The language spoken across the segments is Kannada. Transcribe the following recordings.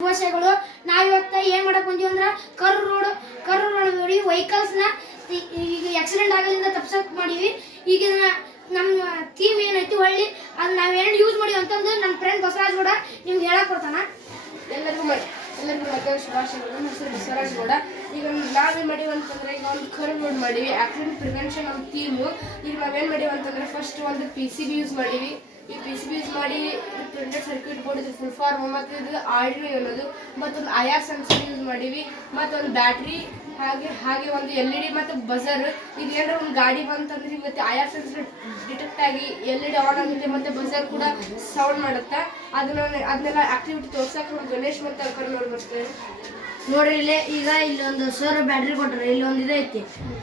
ಶುಭಾಶಯಗಳು. ನಾವಿವತ್ತು ಏನು ಮಾಡಕ್ಕೆ ಬಂದೀವಿ ಅಂದ್ರೆ ಕರ್ರು ರೋಡ್ ವೆಹಿಕಲ್ಸ್ನ ಈಗ ಆಕ್ಸಿಡೆಂಟ್ ಆಗಲಿಂದ ತಪ್ಸಕ್ಕೆ ಮಾಡೀವಿ. ಈಗ ನಮ್ಮ ಥೀಮ್ ಏನೈತಿ ಹೊಳ್ಳಿ ಅದು ನಾವೇನು ಯೂಸ್ ಮಾಡೀವಿ ಅಂತಂದು ನಮ್ಮ ಫ್ರೆಂಡ್ ಬಸವರಾಜ್ ಗೌಡ ನಿಮ್ಗೆ ಹೇಳಕ್ಕೆ ಕೊಡ್ತಾನೆ. ಎಲ್ಲರಿಗೂ ಮಕ್ಕಳ ಶುಭಾಶಯಗಳು. ನನ್ನ ಹೆಸರು ಬಸವರಾಜ್ ಗೌಡ. ಈಗ ನಾವೇನು ಮಾಡೀವಿ ಅಂತಂದ್ರೆ ಈಗ ಒಂದು ಕರ್ವ್ ರೋಡ್ ಮಾಡೀವಿ. ಆಕ್ಸಿಡೆಂಟ್ ಪ್ರಿವೆನ್ಷನ್ ನಮ್ಮ ಥೀಮು. ಈಗ ನಾವೇನು ಮಾಡೀವಿ ಅಂತಂದ್ರೆ ಫಸ್ಟ್ ಒಂದು PCB ಯೂಸ್ ಮಾಡೀವಿ. ಈ PCB ಯೂಸ್ ಮಾಡಿ ಪ್ರಿಂಟೆಡ್ ಸರ್ಕ್ಯೂಟ್ ಬೋರ್ಡ್ ಇದು ಫುಲ್ ಫಾರ್ಮ್ ಮತ್ತು ಇದು ಆರ್ಡಿನೋ ಅನ್ನೋದು ಮತ್ತೊಂದು IR ಸೆನ್ಸರ್ ಯೂಸ್ ಮಾಡೀವಿ. ಮತ್ತೊಂದು ಬ್ಯಾಟ್ರಿ ಹಾಗೆ ಒಂದು LED ಮತ್ತು ಬಜರ್. ಇದು ಏನಾರ ಒಂದು ಗಾಡಿ ಬಂತಂದ್ರೆ ಇವತ್ತು IR ಸೆನ್ಸರ್ ಡಿಟೆಕ್ಟ್ ಆಗಿ LED ಆನ್ ಆಗುತ್ತೆ ಮತ್ತು ಬಜರ್ ಕೂಡ ಸೌಂಡ್ ಮಾಡುತ್ತೆ. ಅದನ್ನೆಲ್ಲ ಆಕ್ಟಿವಿಟಿ ತೋರ್ಸಕ್ಕೆ ಒಂದು ಗಣೇಶ್ ಮತ್ತು ಕರ್ವ್ ರೋಡ್ ಬರ್ತೇವೆ. ನೋಡ್ರಿ ಇಲ್ಲಿ ಒಂದು ಸರ್ ಬ್ಯಾಟ್ರಿ ಕೊಟ್ರ, ಇಲ್ಲಿ ಒಂದು ಇದೈತಿ,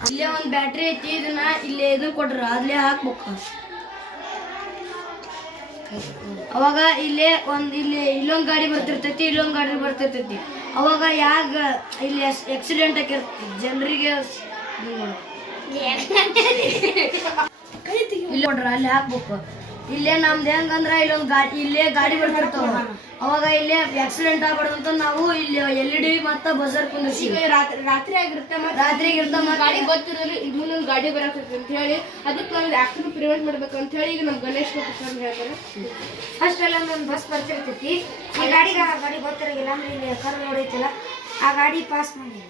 ಇಲ್ಲೇ ಒಂದು ಬ್ಯಾಟ್ರಿ ಐತಿ, ಇದನ್ನ ಇಲ್ಲೇ ಕೊಟ್ರ ಅಲ್ಲೇ ಹಾಕ್ಬೇಕು. ಅವಾಗ ಇಲ್ಲೊಂದು ಗಾಡಿ ಬರ್ತಿರ್ತೈತಿ ಅವಾಗ ಇಲ್ಲಿ ಆಕ್ಸಿಡೆಂಟ್ ಆಗಿರ್ತೈತಿ ಜನರಿಗೆ ಇಲ್ಲಿ ಕೊಟ್ರ ಅಲ್ಲಿ ಹಾಕ್ಬೇಕು. ಇಲ್ಲೇ ನಮ್ದು ಹೆಂಗಂದ್ರ ಇಲ್ಲೇ ಗಾಡಿ ಬರ್ತಿರ್ತಾವ, ಅವಾಗ ಇಲ್ಲೇ ಆಕ್ಸಿಡೆಂಟ್ ಆಗ್ಬಾರ್ದು ಅಂತ ನಾವು ಇಲ್ಲಿ LED ಮತ್ತು ಬಜರ್ ಕುಂದಿರ್ಸಿ. ರಾತ್ರಿ ಆಗಿರುತ್ತೆ ಗಾಡಿ ಗೊತ್ತಿರೋದು ಇನ್ನೊಂದು ಗಾಡಿ ಬರತೈತಿ ಅಂತ ಹೇಳಿ ಅದಕ್ಕೆ ಒಂದು ಆಕ್ಸಿಡೆಂಟ್ ಪ್ರಿವೆಂಟ್ ಮಾಡ್ಬೇಕು ಅಂತ ಹೇಳಿ ಈಗ ನಮ್ಮ ಗಣೇಶ್ ಸರ್ ಹೇಳ್ತಾರೆ. ಫಸ್ಟ್ ಎಲ್ಲ ಒಂದು ಬಸ್ ಬರ್ತಿರ್ತೈತಿ, ಆ ಗಾಡಿ ಗೊತ್ತಿರೋಗಿಲ್ಲ ಅಂದ್ರೆ ಇಲ್ಲಿ ಕರ್ ನೋಡೈತಿಲ್ಲ ಆ ಗಾಡಿ ಪಾಸ್ ಮಾಡಿ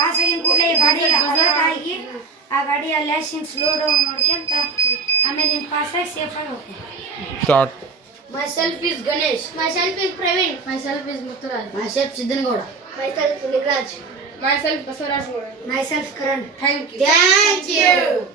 ಪಾಸ್ ಆಗಿನ ಕೂಡಲೇ ಈ ಗಾಡಿ ಅಲರ್ಟ್ ಆಗಿ ಆ ಗಾಡಿ ಅಲ್ಲಿ ಹಿಂಗೆ ಸ್ಲೋ ಡೌನ್ ಮಾಡ್ಕೊಂತ ಆಮೇಲೆ ಹಿಂಗೆ ಪಾಸ್ ಆಗಿ ಸೇಫ್ ಆಗಿ ಹೋಗ್ತೀವಿ. Start. Myself is Ganesh. Myself is Praveen. Myself is Mutturaj. Myself Siddhangauda. Myself Nigraj. Myself Basaraj Gowda. Myself Karan. Thank you. Thank you.